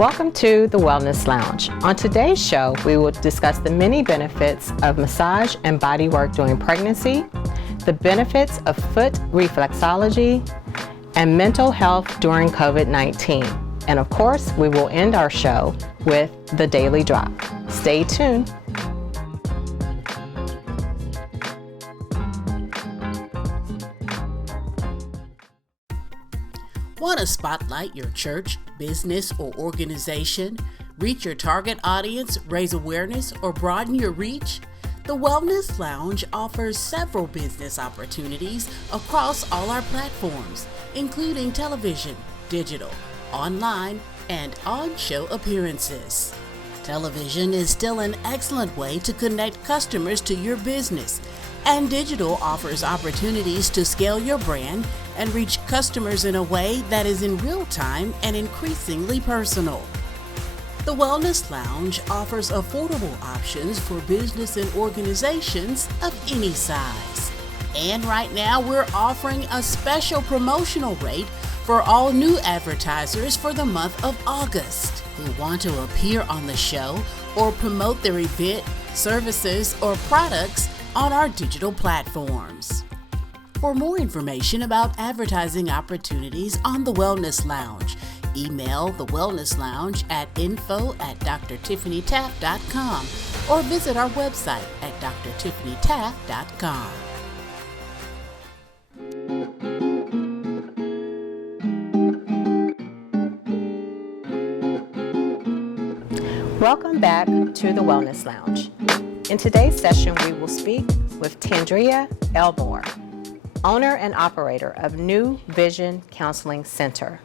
Welcome to the Wellness Lounge. On today's show, we will discuss the many benefits of massage and body work during pregnancy, the benefits of foot reflexology, and mental health during COVID-19. And of course, we will end our show with the Daily Drop. Stay tuned. Want to spotlight your church, business, or organization, reach your target audience, raise awareness, or broaden your reach? The Wellness Lounge offers several business opportunities across all our platforms, including television, digital, online, and on-show appearances. Television is still an excellent way to connect customers to your business, and digital offers opportunities to scale your brand and reach customers in a way that is in real time and increasingly personal. The Wellness Lounge offers affordable options for business and organizations of any size. And right now we're offering a special promotional rate for all new advertisers for the month of August who want to appear on the show or promote their event, services, or products on our digital platforms. For more information about advertising opportunities on the Wellness Lounge, email the Wellness Lounge at info@drtiffanytaft.com or visit our website at drtiffanytaft.com. Welcome back to the Wellness Lounge. In today's session, we will speak with Tandria Elmore, owner and operator of New Vision Counseling Center.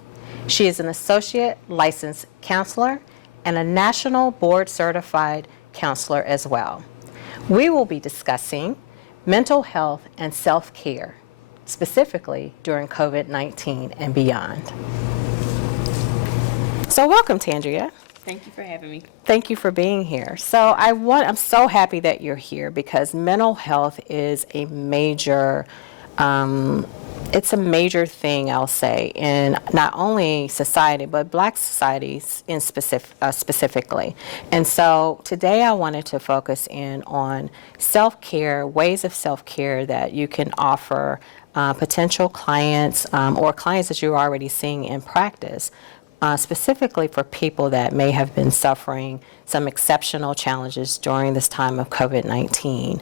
She is an associate licensed counselor and a national board certified counselor as well. We will be discussing mental health and self-care, specifically during COVID-19 and beyond. So welcome, Tandria. Thank you for having me. Thank you for being here. So I'm so happy that you're here because mental health is a major it's a major thing, I'll say, in not only society, but Black societies in specifically. And so today I wanted to focus in on self-care, ways of self-care that you can offer potential clients or clients that you're already seeing in practice, specifically for people that may have been suffering some exceptional challenges during this time of COVID-19.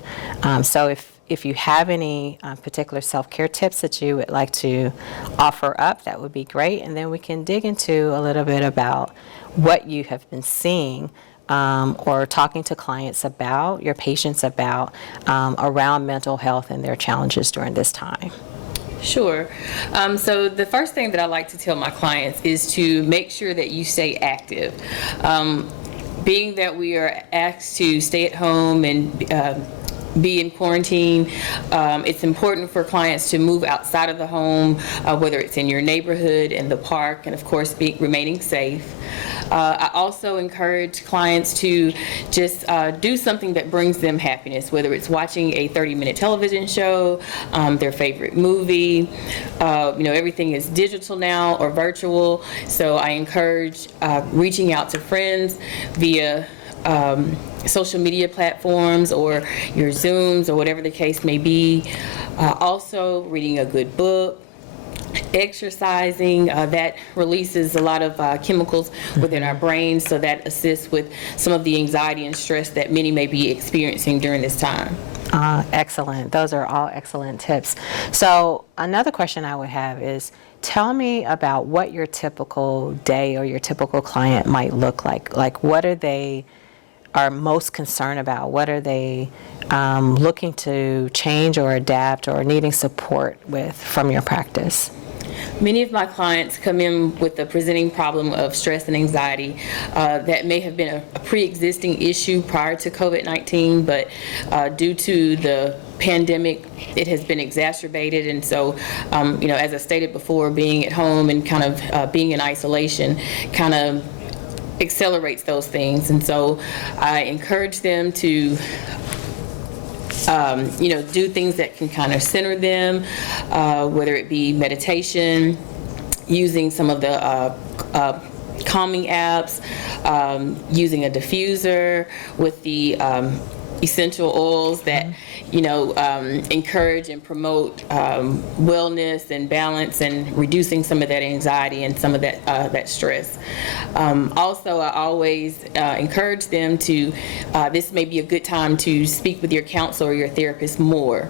So if you have any particular self-care tips that you would like to offer up, that would be great. And then we can dig into a little bit about what you have been seeing or talking to clients about, your patients about, around mental health and their challenges during this time. Sure. So the first thing that I like to tell my clients is to make sure that you stay active. Being that we are asked to stay at home and be in quarantine, it's important for clients to move outside of the home, whether it's in your neighborhood, in the park, and of course remaining safe. I also encourage clients to just do something that brings them happiness, whether it's watching a 30-minute television show, their favorite movie. Everything is digital now or virtual, so I encourage reaching out to friends via social media platforms or your Zooms or whatever the case may be. Also, reading a good book, exercising, that releases a lot of chemicals within our brains, so that assists with some of the anxiety and stress that many may be experiencing during this time. Excellent. Those are all excellent tips. So another question I would have is, tell me about what your typical day or your typical client might look like. Like, what are they are most concerned about? What are they looking to change or adapt or needing support with from your practice? Many of my clients come in with a presenting problem of stress and anxiety that may have been a pre-existing issue prior to COVID-19, but due to the pandemic, it has been exacerbated. And so, as I stated before, being at home and kind of being in isolation kind of accelerates those things. And so I encourage them to do things that can kind of center them, whether it be meditation, using some of the calming apps, using a diffuser with the essential oils that encourage and promote wellness and balance, and reducing some of that anxiety and some of that stress. Also, I always encourage them to, this may be a good time to speak with your counselor or your therapist more,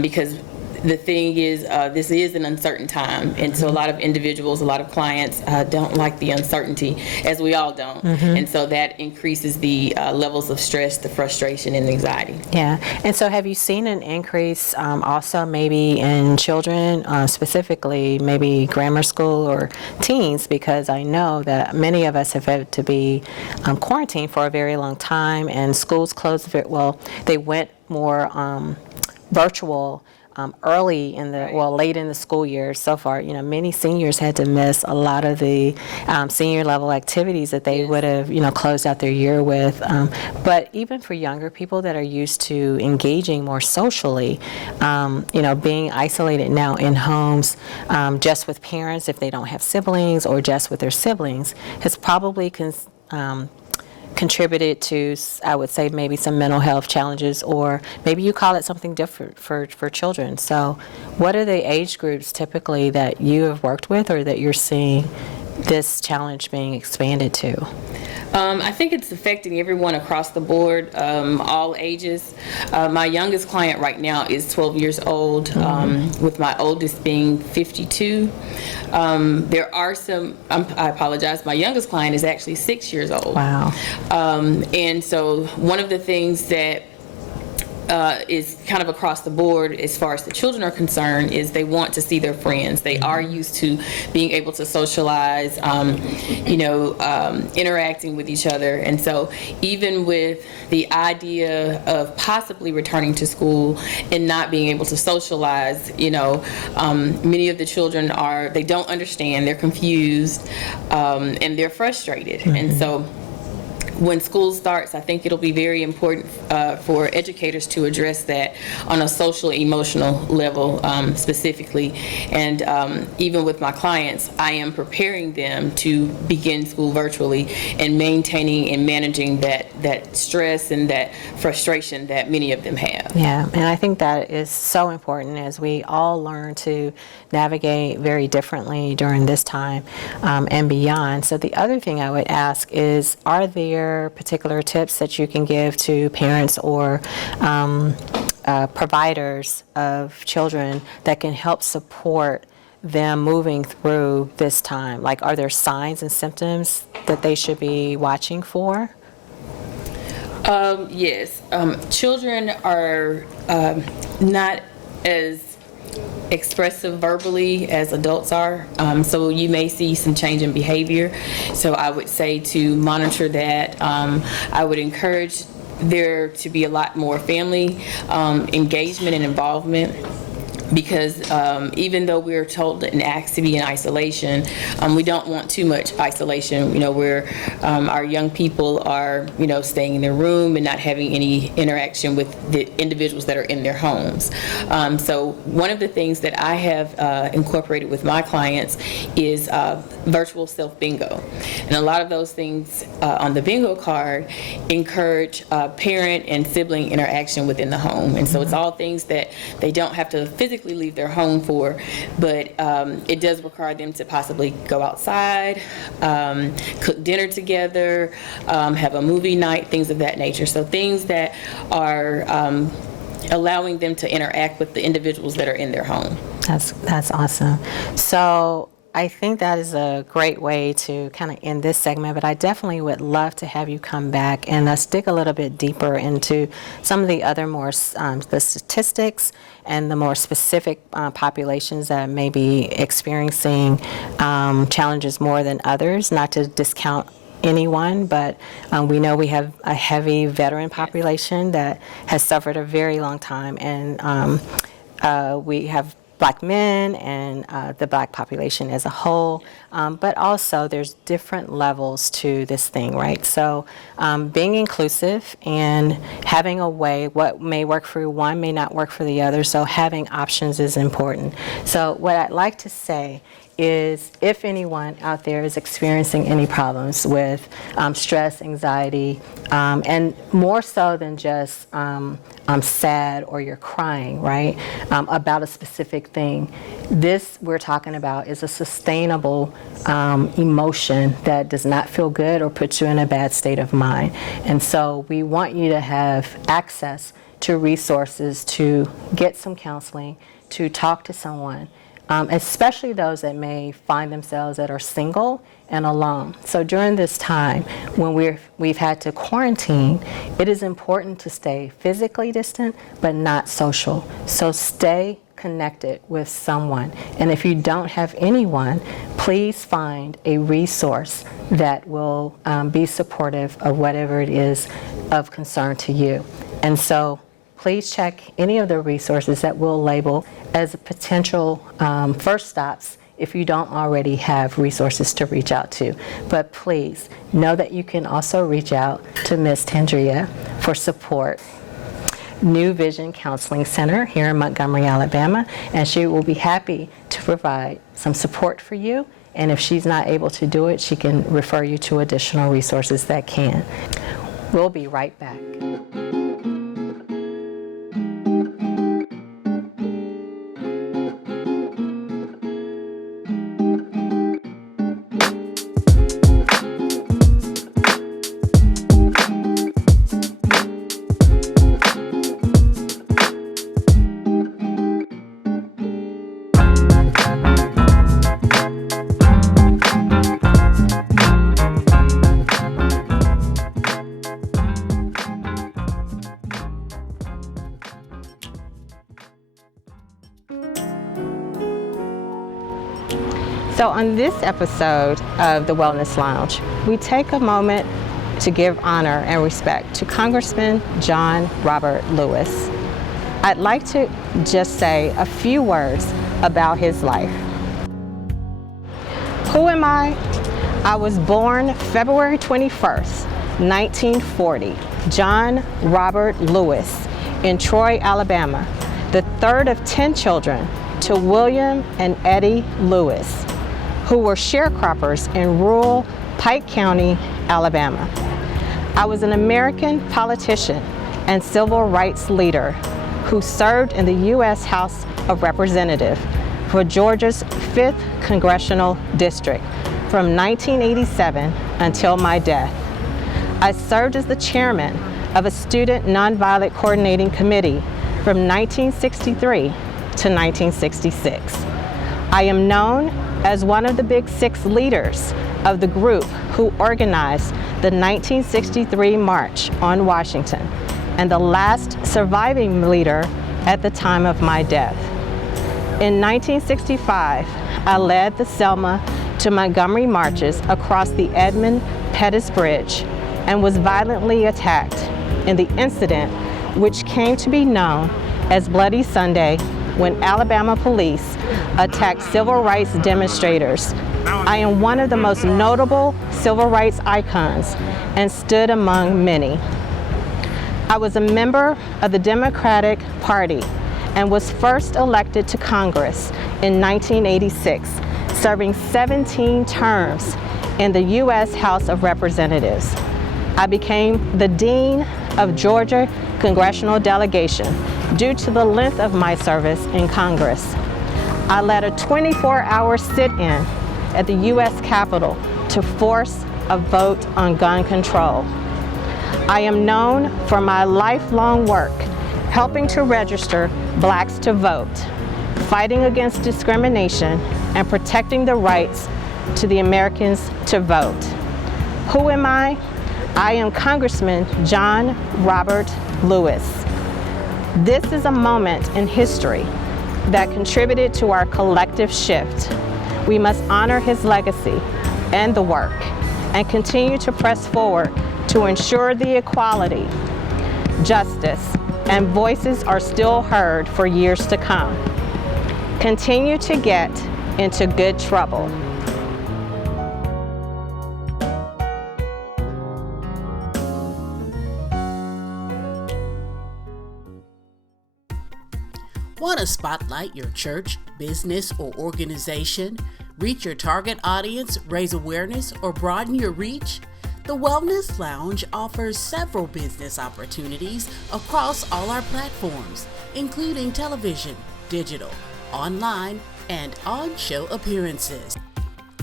because the thing is, this is an uncertain time, and so a lot of individuals, a lot of clients don't like the uncertainty, as we all don't, and so that increases the levels of stress, the frustration, and anxiety. Yeah, and so have you seen an increase also maybe in children, specifically maybe grammar school or teens, because I know that many of us have had to be quarantined for a very long time, and schools closed, they went more virtual early in the, late in the school year so far. Many seniors had to miss a lot of the senior level activities that they would have, closed out their year with. But even for younger people that are used to engaging more socially, being isolated now in homes, just with parents if they don't have siblings, or just with their siblings, has probably contributed to, I would say, maybe some mental health challenges, or maybe you call it something different for children. So what are the age groups typically that you have worked with, or that you're seeing this challenge being expanded to? I think it's affecting everyone across the board, all ages. My youngest client right now is 12 years old, with my oldest being 52. There are some, I apologize, my youngest client is actually 6 years old. Wow. And so one of the things that is kind of across the board as far as the children are concerned is they want to see their friends. They are used to being able to socialize, interacting with each other. And so even with the idea of possibly returning to school and not being able to socialize, many of the children they don't understand, they're confused, and they're frustrated. And so when school starts, I think it'll be very important for educators to address that on a social, emotional level specifically. And even with my clients, I am preparing them to begin school virtually and maintaining and managing that stress and that frustration that many of them have. Yeah, and I think that is so important as we all learn to navigate very differently during this time and beyond. So the other thing I would ask is, are there particular tips that you can give to parents or providers of children that can help support them moving through this time? Like, are there signs and symptoms that they should be watching for? Yes. Children are not as expressive verbally as adults are, so you may see some change in behavior. So I would say to monitor that. I would encourage there to be a lot more family engagement and involvement, because even though we're told and asked to be in isolation, we don't want too much isolation, where our young people are, staying in their room and not having any interaction with the individuals that are in their homes. So one of the things that I have incorporated with my clients is virtual self-bingo. And a lot of those things on the bingo card encourage parent and sibling interaction within the home. And so it's all things that they don't have to physically leave their home for, but it does require them to possibly go outside, cook dinner together, have a movie night, things of that nature. So things that are allowing them to interact with the individuals that are in their home. That's awesome. So I think that is a great way to kind of end this segment, but I definitely would love to have you come back and let's dig a little bit deeper into some of the other more the statistics and the more specific populations that may be experiencing challenges more than others, not to discount anyone, but we know we have a heavy veteran population that has suffered a very long time, and we have Black men and the Black population as a whole, but also there's different levels to this thing, right? So being inclusive and having a way, what may work for one may not work for the other, so having options is important. So what I'd like to say is if anyone out there is experiencing any problems with stress, anxiety, and more so than just I'm sad or you're crying, right, about a specific thing, this we're talking about is a sustainable emotion that does not feel good or put you in a bad state of mind. And so we want you to have access to resources to get some counseling, to talk to someone, especially those that may find themselves that are single and alone. So during this time when we've had to quarantine, it is important to stay physically distant but not social. So stay connected with someone. And if you don't have anyone, please find a resource that will be supportive of whatever it is of concern to you. And so please check any of the resources that we'll label as potential first stops if you don't already have resources to reach out to. But please know that you can also reach out to Ms. Tandria for support. New Vision Counseling Center here in Montgomery, Alabama, and she will be happy to provide some support for you. And if she's not able to do it, she can refer you to additional resources that can. We'll be right back. So on this episode of the Wellness Lounge, we take a moment to give honor and respect to Congressman John Robert Lewis. I'd like to just say a few words about his life. Who am I? I was born February 21st, 1940, John Robert Lewis in Troy, Alabama, the third of 10 children to William and Eddie Lewis, who were sharecroppers in rural Pike County, Alabama. I was an American politician and civil rights leader who served in the U.S. House of Representatives for Georgia's 5th Congressional District from 1987 until my death. I served as the chairman of a Student Nonviolent Coordinating Committee from 1963 to 1966. I am known as one of the Big Six leaders of the group who organized the 1963 March on Washington, and the last surviving leader at the time of my death. In 1965, I led the Selma to Montgomery marches across the Edmund Pettus Bridge and was violently attacked in the incident which came to be known as Bloody Sunday, when Alabama police attacked civil rights demonstrators. I am one of the most notable civil rights icons and stood among many. I was a member of the Democratic Party and was first elected to Congress in 1986, serving 17 terms in the U.S. House of Representatives. I became the Dean of Georgia Congressional Delegation due to the length of my service in Congress. I led a 24-hour sit-in at the U.S. Capitol to force a vote on gun control. I am known for my lifelong work helping to register blacks to vote, fighting against discrimination, and protecting the rights to the Americans to vote. Who am I? I am Congressman John Robert Lewis. This is a moment in history that contributed to our collective shift. We must honor his legacy and the work and continue to press forward to ensure the equality, justice, and voices are still heard for years to come. Continue to get into good trouble. Want to spotlight your church, business, or organization? Reach your target audience, raise awareness, or broaden your reach? The Wellness Lounge offers several business opportunities across all our platforms, including television, digital, online, and on-show appearances.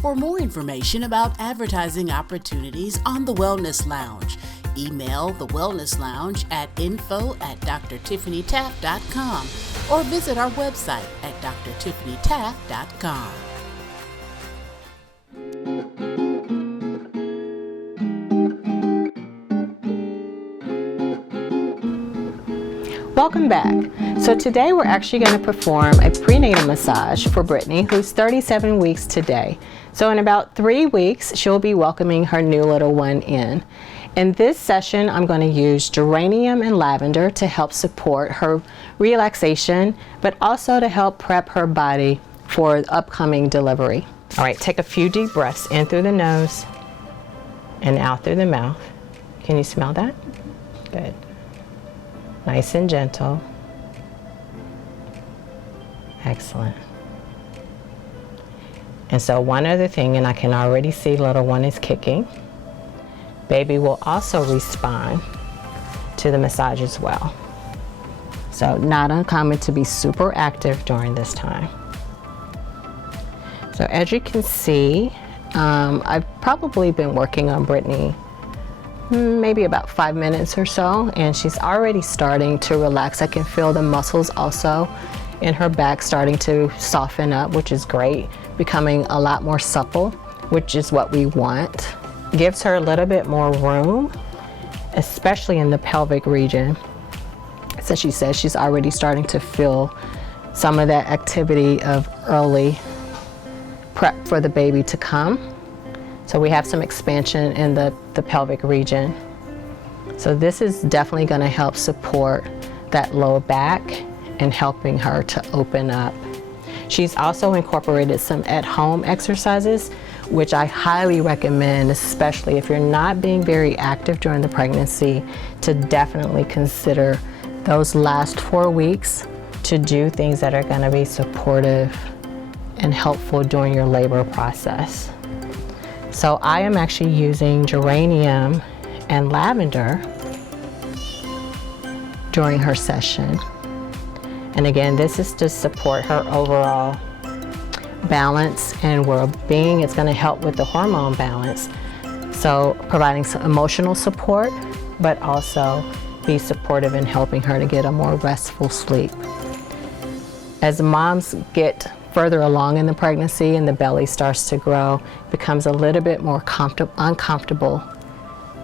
For more information about advertising opportunities on the Wellness Lounge, email the Wellness Lounge at info@drtiffanytaft.com or visit our website at drtiffanytaft.com. Welcome back. So today we're actually going to perform a prenatal massage for Brittany, who's 37 weeks today. So in about 3 weeks, she'll be welcoming her new little one in. In this session, I'm going to use geranium and lavender to help support her relaxation, but also to help prep her body for upcoming delivery. All right, take a few deep breaths in through the nose and out through the mouth. Can you smell that? Good. Nice and gentle. Excellent. And so one other thing, and I can already see little one is kicking. Baby will also respond to the massage as well. So not uncommon to be super active during this time. So as you can see, I've probably been working on Brittany maybe about 5 minutes or so, and she's already starting to relax. I can feel the muscles also in her back starting to soften up, which is great, becoming a lot more supple, which is what we want. Gives her a little bit more room, especially in the pelvic region. So she says she's already starting to feel some of that activity of early prep for the baby to come. So we have some expansion in the pelvic region. So this is definitely going to help support that lower back and helping her to open up. She's also incorporated some at-home exercises, which I highly recommend, especially if you're not being very active during the pregnancy, to definitely consider those last 4 weeks to do things that are going to be supportive and helpful during your labor process. So I am actually using geranium and lavender during her session. And again, this is to support her overall balance and well-being. It's going to help with the hormone balance. So providing some emotional support, but also be supportive in helping her to get a more restful sleep. As moms get further along in the pregnancy and the belly starts to grow, it becomes a little bit more uncomfortable,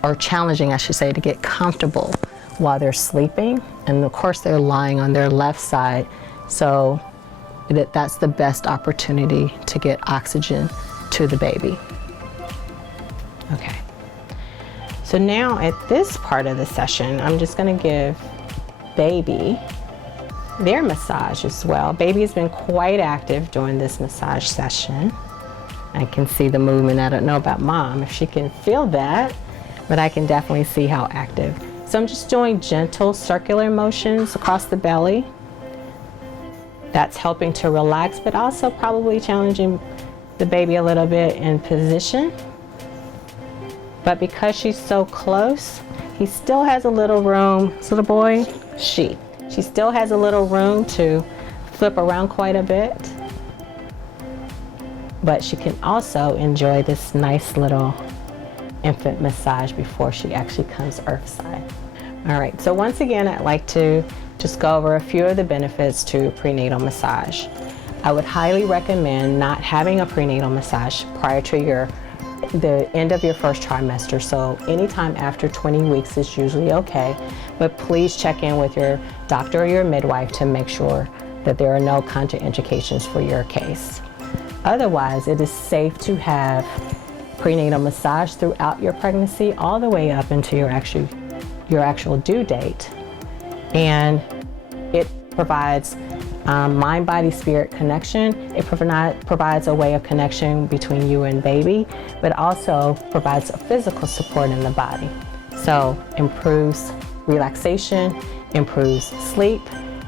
or challenging, I should say, to get comfortable while they're sleeping. And of course they're lying on their left side, so that's the best opportunity to get oxygen to the baby. Okay. So now at this part of the session, I'm just going to give baby their massage as well. Baby's been quite active during this massage session. I can see the movement. I don't know about mom, if she can feel that, but I can definitely see how active. So I'm just doing gentle circular motions across the belly. That's helping to relax, but also probably challenging the baby a little bit in position. But because she's so close, he still has a little room. This little boy, she still has a little room to flip around quite a bit. But she can also enjoy this nice little infant massage before she actually comes earthside. All right, so once again, I'd like to just go over a few of the benefits to prenatal massage. I would highly recommend not having a prenatal massage prior to the end of your first trimester. So anytime after 20 weeks is usually okay, but please check in with your doctor or your midwife to make sure that there are no contraindications for your case. Otherwise, it is safe to have prenatal massage throughout your pregnancy all the way up into your actual due date. And it provides mind-body-spirit connection. It provides a way of connection between you and baby, but also provides a physical support in the body. So improves relaxation, improves sleep,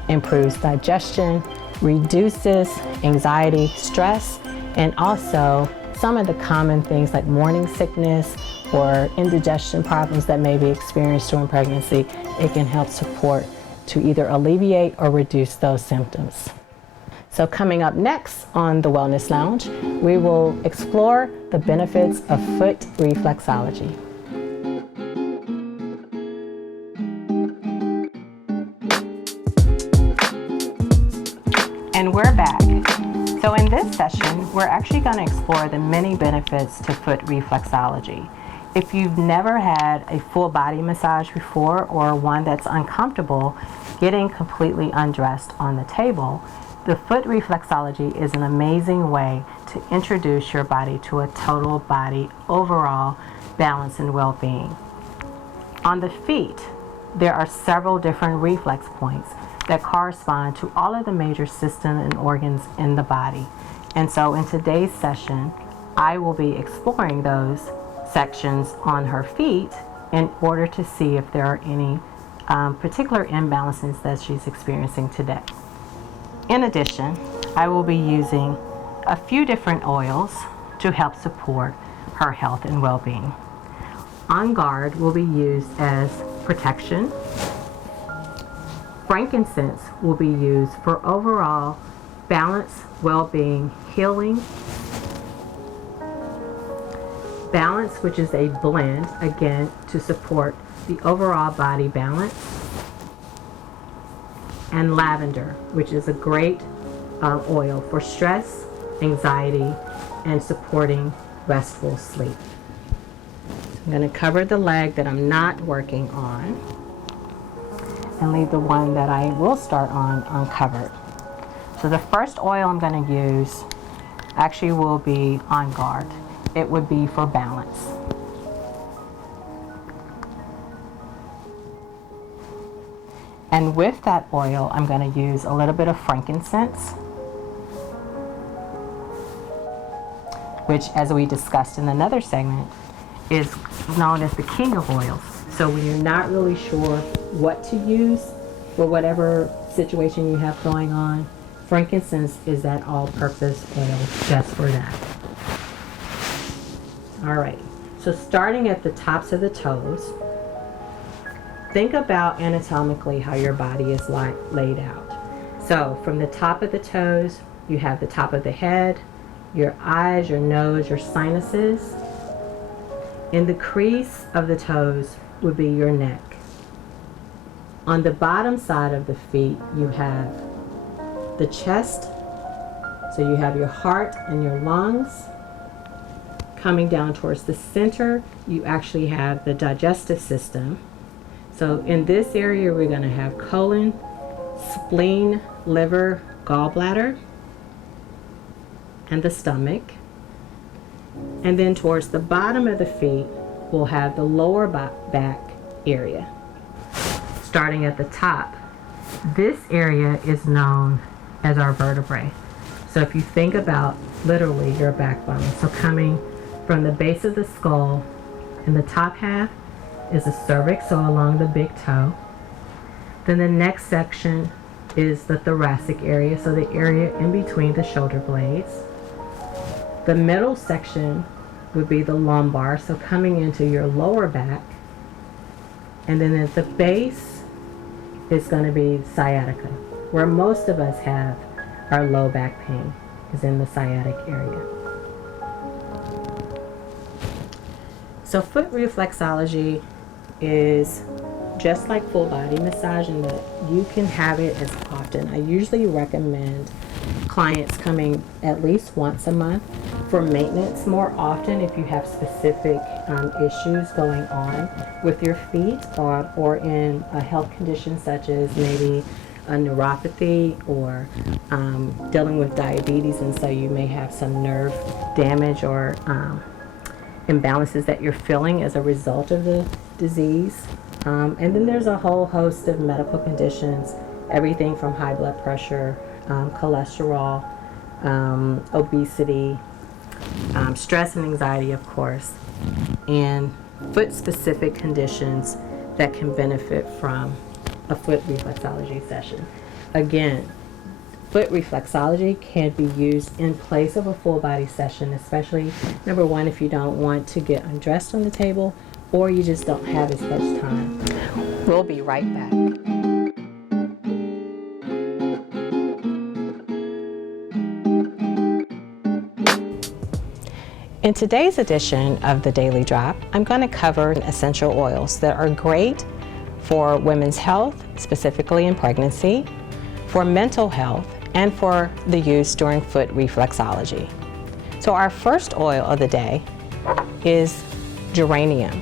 improves digestion, reduces anxiety, stress, and also some of the common things like morning sickness or indigestion problems that may be experienced during pregnancy. It can help support to either alleviate or reduce those symptoms. So coming up next on the Wellness Lounge, we will explore the benefits of foot reflexology. And we're back. So in this session, we're actually going to explore the many benefits to foot reflexology. If you've never had a full body massage before, or one that's uncomfortable getting completely undressed on the table, the foot reflexology is an amazing way to introduce your body to a total body overall balance and well-being. On the feet, there are several different reflex points that correspond to all of the major systems and organs in the body. And so in today's session, I will be exploring those sections on her feet in order to see if there are any particular imbalances that she's experiencing today. In addition, I will be using a few different oils to help support her health and well-being. On Guard will be used as protection. Frankincense will be used for overall balance, well-being, healing. Balance, which is a blend, again, to support the overall body balance. And lavender, which is a great oil for stress, anxiety, and supporting restful sleep. So I'm going to cover the leg that I'm not working on and leave the one that I will start on uncovered. So the first oil I'm going to use actually will be On Guard. It would be for balance. And with that oil, I'm going to use a little bit of frankincense, which, as we discussed in another segment, is known as the king of oils. So when you're not really sure what to use for whatever situation you have going on, frankincense is that all-purpose oil just for that. All right, so starting at the tops of the toes, think about anatomically how your body is laid out. So from the top of the toes, you have the top of the head, your eyes, your nose, your sinuses. In the crease of the toes would be your neck. On the bottom side of the feet, you have the chest. So you have your heart and your lungs. Coming down towards the center, you actually have the digestive system. So in this area, we're going to have colon, spleen, liver, gallbladder, and the stomach. And then towards the bottom of the feet, we'll have the lower back area. Starting at the top, this area is known as our vertebrae. So if you think about literally your backbone, so coming from the base of the skull, in the top half is the cervix, so along the big toe. Then the next section is the thoracic area, so the area in between the shoulder blades. The middle section would be the lumbar, so coming into your lower back. And then at the base is going to be sciatica, where most of us have our low back pain, is in the sciatic area. So foot reflexology is just like full body massage in that you can have it as often. I usually recommend clients coming at least once a month for maintenance, more often if you have specific issues going on with your feet or in a health condition such as maybe a neuropathy or dealing with diabetes, and so you may have some nerve damage or imbalances that you're feeling as a result of the disease. And then there's a whole host of medical conditions, everything from high blood pressure, cholesterol, obesity, stress and anxiety, of course, and foot-specific conditions that can benefit from a foot reflexology session. Again, Foot reflexology can be used in place of a full body session, especially, number one, if you don't want to get undressed on the table or you just don't have as much time. We'll be right back. In today's edition of the Daily Drop, I'm going to cover essential oils that are great for women's health, specifically in pregnancy, for mental health, and for the use during foot reflexology. So our first oil of the day is geranium.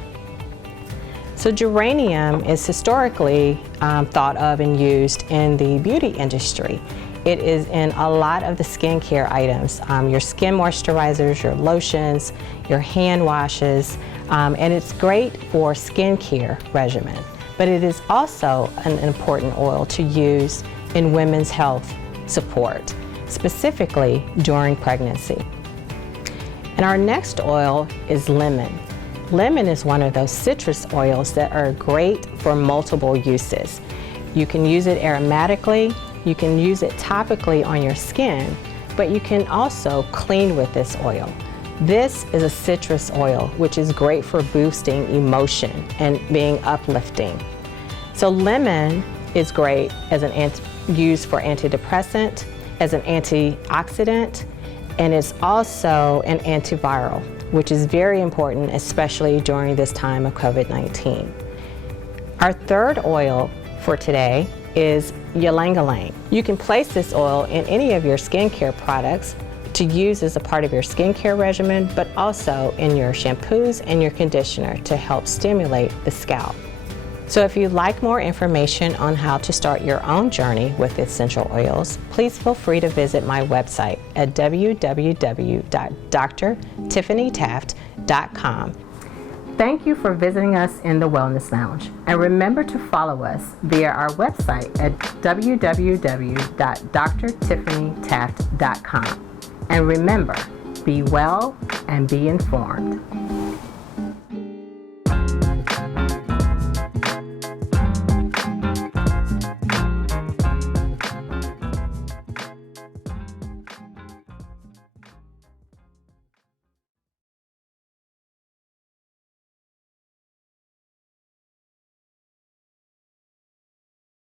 So geranium is historically thought of and used in the beauty industry. It is in a lot of the skincare items, your skin moisturizers, your lotions, your hand washes, and it's great for skincare regimen. But it is also an important oil to use in women's health support, specifically during pregnancy. And our next oil is lemon. Lemon is one of those citrus oils that are great for multiple uses. You can use it aromatically, you can use it topically on your skin, but you can also clean with this oil. This is a citrus oil, which is great for boosting emotion and being uplifting. So lemon is great as used for antidepressant, as an antioxidant, and it's also an antiviral, which is very important, especially during this time of COVID-19. Our third oil for today is ylang-ylang. You can place this oil in any of your skincare products to use as a part of your skincare regimen, but also in your shampoos and your conditioner to help stimulate the scalp. So if you'd like more information on how to start your own journey with essential oils, please feel free to visit my website at www.drtiffanytaft.com. Thank you for visiting us in the Wellness Lounge, and remember to follow us via our website at www.drtiffanytaft.com. And remember, be well and be informed.